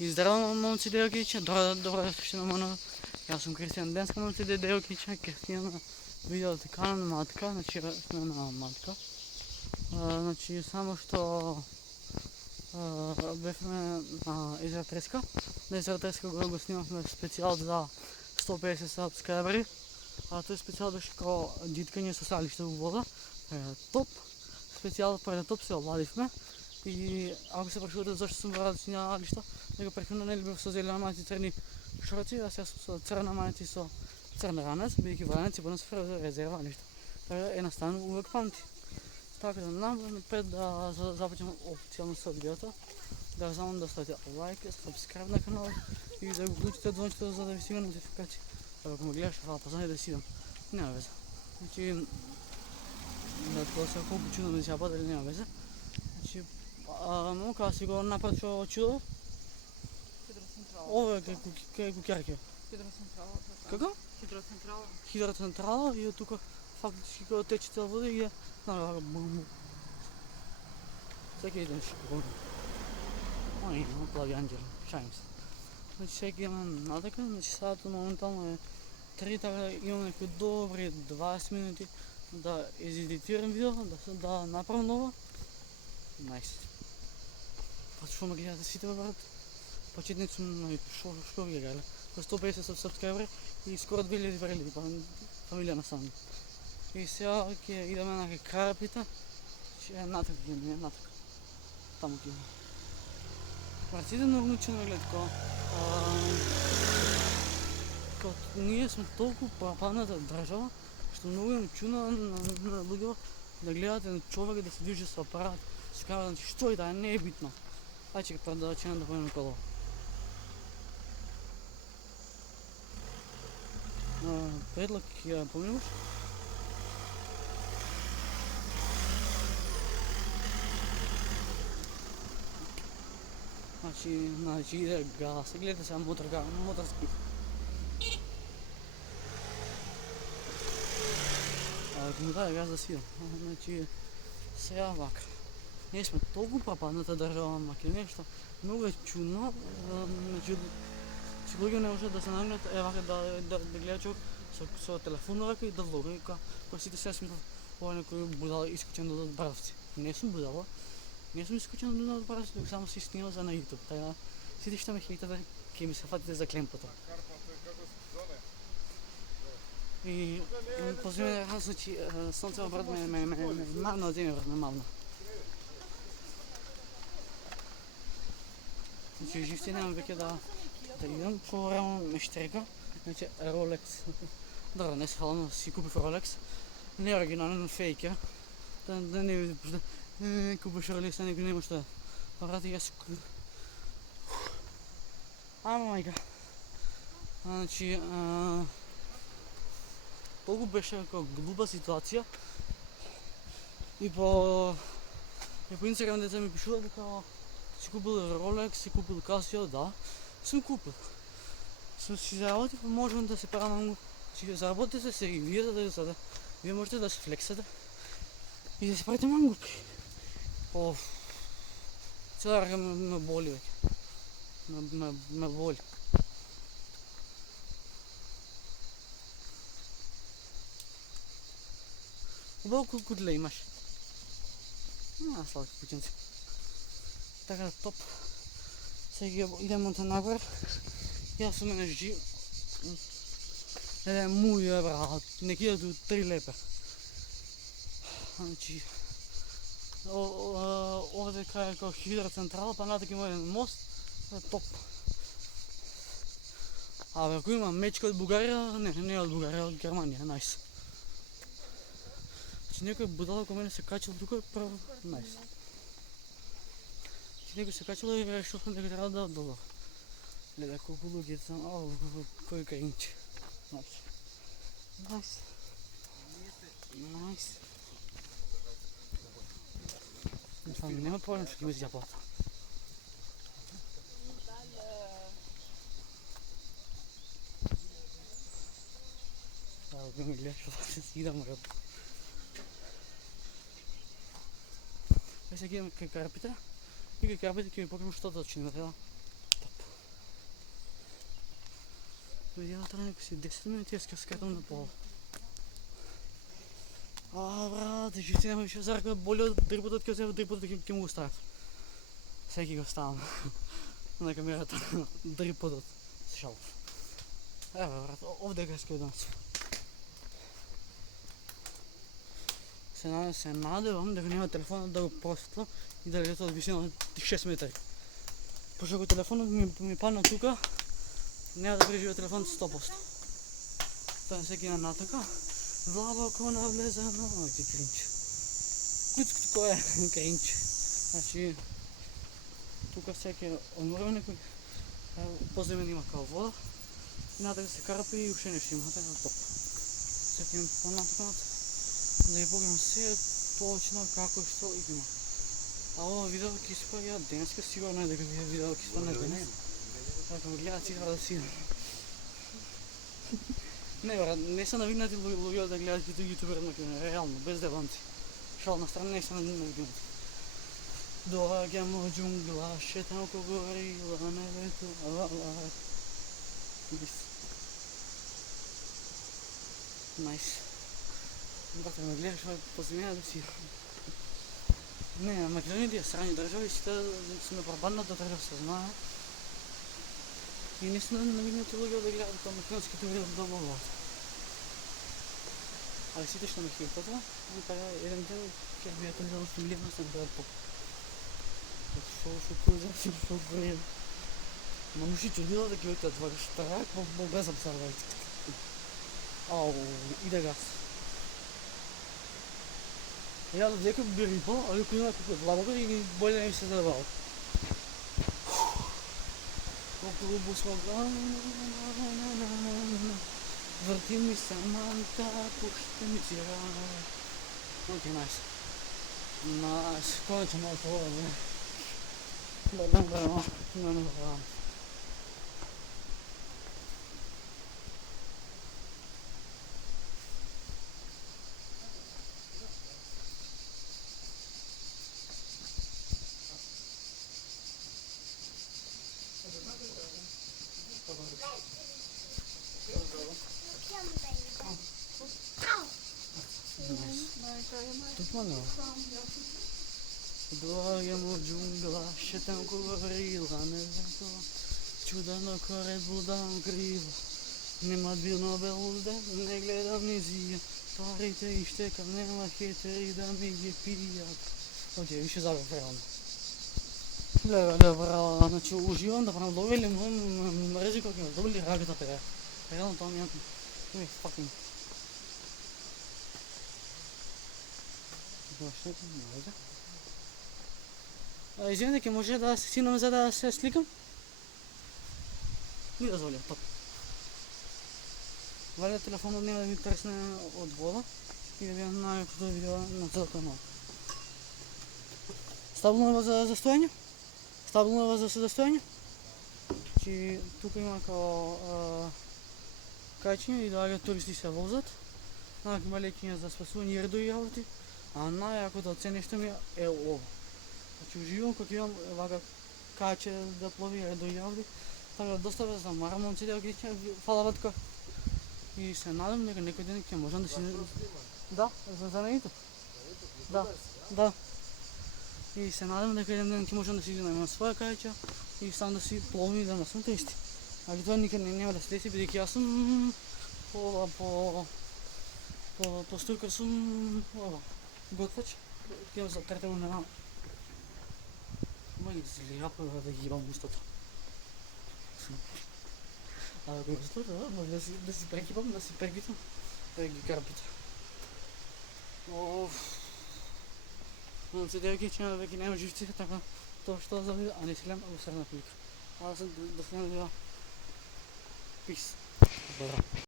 И здраво, момци, девойки, добре ще намана. Аз съм Кристиян. Днес момци, девойки, Кристияна видеото канал на матка, значи сме на матка. Значи само що бяхме на Езера Треска. На Езера Треска го снимахме специал за 150 сабскрайбери. Този специал беше като диткане с алища в вода. Топ. Специал преди топ се обладихме. И ако се прашувате защо съм правил да си няма алища, него прехвърна не любив с зелена майци църни шорци, а сега с църна майци с църна ранец, бидейки вранец и бъдем се в резерва алища. Така настанал увек памти. Така да напред да започнем официално с видеото. Да само да ставите лайк, сабскрайб на канала и да го включите звънчето, за да ви стигне нотификации. Ако ме гледаш, познай да си дам. Няма везе. Значи, да това се колко чудо да си апа, дали няма везе. Значи, мога да си го напред чудо. Ovo je kaj kukjarke. Hidrocentrala. Kako? Hidrocentrala. Hidrocentrala i тук фактически като тече цяла вода и е всеки един ще говори. Ой, има плави ангел, шаем се. Значи всеки има натъка, значи садото моментално е 3, така имаме някакви добри 20 минути да изедитирам видео, да направя нова. Найс. Почваме гледате сите, брат. Почетник съм на YouTube, що ви гледали. За 150 сабскрайбери и скоро 2000 варили, фамилия на сам. И сега идеме на Карапита, че е натък гиме, натък. Там гиме. Братите много научи на глед такова. Ние сме толкова пропадната държава, що много им чуна на луѓето да гледате на човек да се движи с апарат. Ще кажа, що и да не е битно. Че да начинам да поемем коло. Предлог я помниш? Значи газ, гледате сега моторски. Му даде газ да сидам. Значи сега вака. Ние сме толкова пропадната държава, маки нещо. Много е чудно, че луѓе не може да се нагнат, да гледа човек с телефон на ръка и да влога. И кога сите сега сме това някой будала изкачен до брадовци. Не съм будала, не съм изкачен до брадовци, док само си снимал за на YouTube. Така сите ще ме хейтате, ке ми се фатите за клемпата. И последния раз, значи, слънце брат ме мавна от земя, ме мавна. Значи живци нямам веке да идам, по-рано ме штрека, значи Rolex. Да, не се хвалям, си купих Rolex. Не е оригинален, фейк е. Да не ви пожда, купиш Rolex, никой не имаш да. Брат, и аз майка. Значи, толкова беше глупа ситуация. И по Инстаграм деца ми пишува така, си купил Rolex, си купил Casio, да. Съм купил. Съм си заработил, можем да се правим, че заработите се и вие, за да вие можете да се флексате и да се правите мангупи. Цяла ръка ме боли, бе. Ме боли. Колко кутле имаш? Сладки путинци. Така, топ. Сега идем от нагоре. И аз съм на жи. Муя, брат. Некия до 3 лепа. Значи, овде край е kao хидроцентрала, па натък има един мост. Топ. Абе, ако има мечка от България, не е от България, от Германия, найс. Че някой будал, ако мене се качил тук, е право найс. Че някой се качил и решил, дека трябва да долу. Гледа колко луѓе съм, кой кринче. Найс. Найс. Това няма проблем, ще ги мисли заплата. Ми гледаш, ще си идам ръб. Сега идем към Карапита и към Карапита ке ми покажем що да чиним. Видяла трябва някакви си 10 минути, аз скакам на пола. Брат, ще няма ще зарка боля, дрипотът ке взема, дрипотът ке му го ставят. Всеки го ставам на камерата, дрипотът с шалф. Брат, овде ке ска данци. Се надевам да го няма телефона да го просветла и да лета от висина на 6 метри. Пошто ако телефонът ми падна тука, няма да преживя телефонът 100%. Той всеки на натъка. Длабоко навлезано, ки кринч. Куцко такова е кринч. Значи, тука всеки умрел някой. По-земя има као вода. И натъка се карапи и въобще нещо има. Това е топ. Всеки ми по-натъка. Да ги погledam sve točno kako što ima. A ovo video kispa ja denska sigurno je da ga bi video kispa na dnes. Ako me gleda цифра да си. Не, брат, не са навигнати луѓе да гледат ютубери на кино, реално, без дебанци. Шал на страна не са навигнати. Доаѓам од џунгла, шетам oko горила, небето, Найс. Брате, ме гледаш по земя да си. Не, Македония е срани държави, си сме пропаднат да трябва да се знае. И наистина навигнати луѓе да гледат към македонските видео да бъдат. Ali si što me hitotva, pa ja jedan dan kad bi ja to gledala s milima sam bila po. Što si što govorim. Ma muši čudila da ги отваряш тарак, мога съм сарвай. Ау, иде газ. Я да дека би рипал, ali ако има каква длабога и более не ми се задавал. Около бусмога. Върти ми саманта, пуште ми тира. Окей, найс. Найс. Конече малко това, бе. Добре, не. Доаѓам од џунгла, шетам ко горила, небето, чудено коре будам криво. Нема билно белуда, не гледам низија, парите иштекам, нема хетери да ми ги пијат. Окей, више забав реално. Добре, значи уживам да правам довели мрежи како има добили рагата тега. Реално тоа ми е fucking. Извинете, може да се синам за да се сликам? Ми дозволя, топ. Валя телефонът няма да ми тресне от вода и да ви най-якото видео на цял канал. Стабилно е за стоење? Стабилно е за седостоење? Че тук има као кајчиња и доаѓаат туристи се возат. Има леќиња за спасување и редови работи. А најакото од се нешто ми е ова. Значи уживам кога имам вака кајче да плови редови работи. Така доста бе замарам момците ако ќе фалаватка. И се надам дека некој ден ќе можам да си... Да, за најито. Да. И се надам дека еден ден ќе можам да си најмам своја кајча и сам да си пловим и да насам туристи. Али тоа никад нема да се деси, бидејќи јас сум по струка сум готвач. Ќе за третено нема. Ма излијапа да ги имам устата. Ако го струка, може да си прекипам, да си прекипам, да ги карпите. Но се девки, че веќе нема живци, така тоа што за видео, а не си гледам, а го средна пилика. Аз съм да следна видео. Peace. Добра.